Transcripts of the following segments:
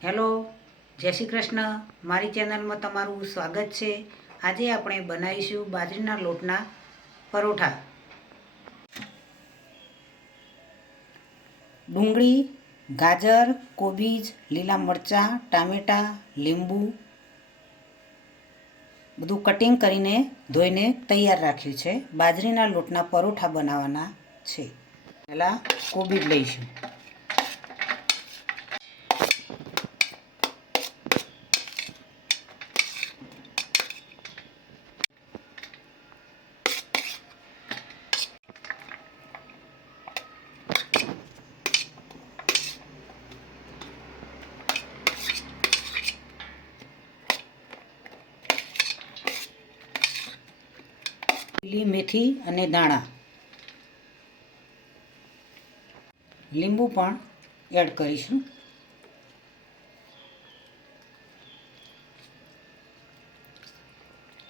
Hello, જય શ્રી કૃષ્ણ. મારી ચેનલમાં તમારું સ્વાગત છે. આજે આપણે બનાવીશું બાજરીના લોટના પરોઠા. ડુંગળી, ગાજર, કોબીજ, લીલા મરચાં, ટામેટાં, લીંબુ બધું કટિંગ કરીને ધોઈને તૈયાર રાખ્યું છે. બાજરીના લોટના પરોઠા બનાવવાના છે. પહેલાં કોબીજ લઈશું. લીલી મેથી અને દાણા, લીંબુ પણ એડ કરીશું.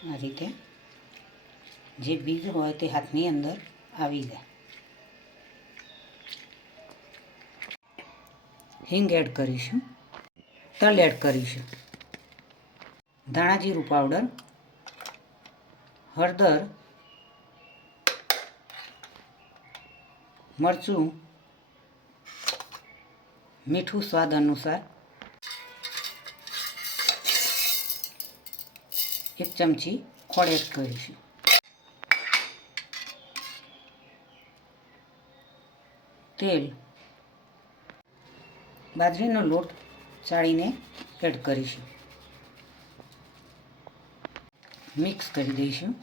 આ રીતે જે બીજ હોય તે હાથની અંદર આવી જાય. હિંગ એડ કરીશું. તલ એડ કરીશું. ધાણા જીરું પાવડર, હળદર, મરચું, મીઠું સ્વાદ અનુસાર, 1 ચમચી ખોળ એડ કરીશું. તેલ, બાજરીનો લોટ ચાળીને એડ કરીશું. મિક્સ કરી દઈશું.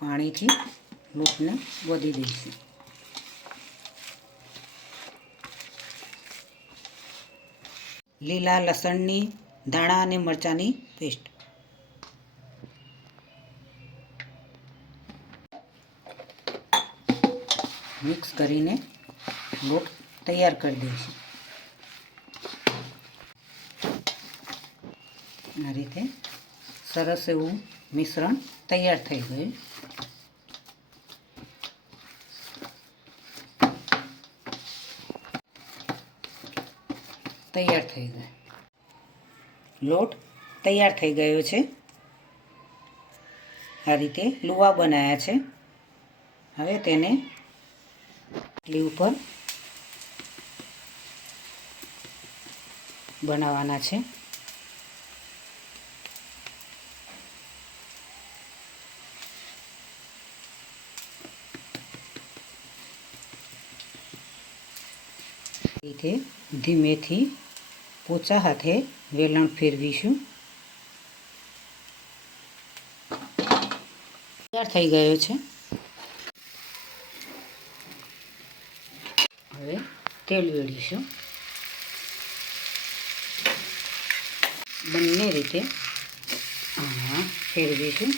પાણીથી લોટને બોળી દઈશું. લીલા લસણની, ધાણા અને મરચાંની પેસ્ટ, મિક્સ કરીને લોટ તૈયાર કરી દઈશું. આ રીતે સરસ એવું મિશ્રણ તૈયાર થઈ ગયું. તૈયાર થઈ ગયો. લોટ તૈયાર થઈ ગયો છે. આ રીતે લુવા બનાવ્યા છે. હવે તેને રોટલી ઉપર બનાવવાના છે. રીતે ધીમેથી પોચા હાથે વેલણ ફેરવીશું. તૈયાર થઈ ગયો છે. હવે તેલ વેડીશું. બંને રીતે ફેરવીશું.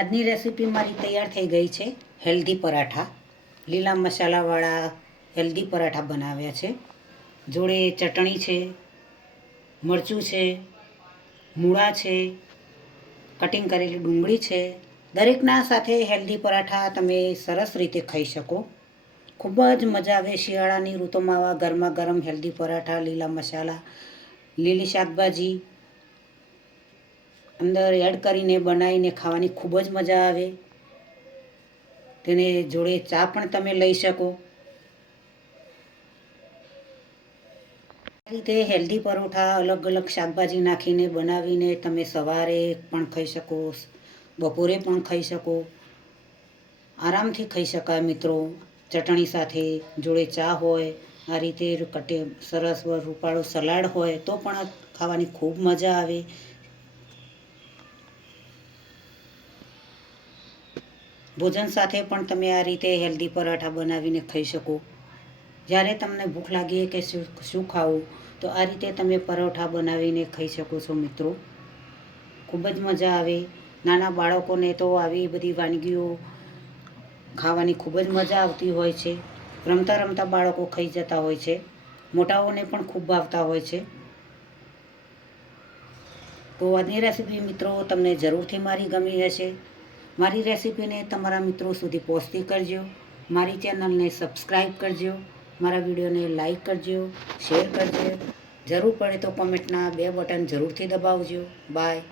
આજની રેસીપી મારી તૈયાર થઈ ગઈ છે. હેલ્ધી પરાઠા, લીલા મસાલાવાળા હેલ્ધી પરાઠા બનાવ્યા છે. જોડે ચટણી છે, મરચું છે, મૂળા છે, કટિંગ કરેલી ડુંગળી છે. દરેકના સાથે હેલ્ધી પરાઠા તમે સરસ રીતે ખાઈ શકો. ખૂબ જ મજા આવે. શિયાળાની ઋતુમાં આવા ગરમા ગરમ હેલ્ધી પરાઠા, લીલા મસાલા, લીલી શાકભાજી અંદર એડ કરીને બનાવીને ખાવાની ખૂબ જ મજા આવે. તેને જોડે ચા પણ તમે લઈ શકો. આ રીતે હેલ્ધી પરોઠા અલગ અલગ શાકભાજી નાખીને બનાવીને તમે સવારે પણ ખાઈ શકો, બપોરે પણ ખાઈ શકો. આરામથી ખાઈ શકાય મિત્રો. ચટણી સાથે જોડે ચા હોય, આ રીતે સરસ રૂપાળું સલાડ હોય તો પણ ખાવાની ખૂબ મજા આવે. ભોજન સાથે પણ તમે આ રીતે હેલ્ધી પરાઠા બનાવીને ખાઈ શકો. જ્યારે તમને ભૂખ લાગી કે શું ખાવું તો આ રીતે તમે પરોઠા બનાવીને ખાઈ શકો છો મિત્રો. ખૂબ જ મજા આવે. નાના બાળકોને તો આવી બધી વાનગીઓ ખાવાની ખૂબ જ મજા આવતી હોય છે. રમતા રમતા બાળકો ખાઈ જતા હોય છે. મોટાઓને પણ ખૂબ ભાવતા હોય છે. તો આજની રેસીપી મિત્રો તમને જરૂરથી મારી ગમી હશે. મારી રેસીપીને તમારા મિત્રો સુધી પહોંચતી કરજો. મારી ચેનલને સબસ્ક્રાઈબ કરજો. મારા વિડીયોને લાઈક કરજો, શેર કરજો. જરૂર પડે તો કોમેન્ટના 2 બટન જરૂરથી દબાવજો. બાય.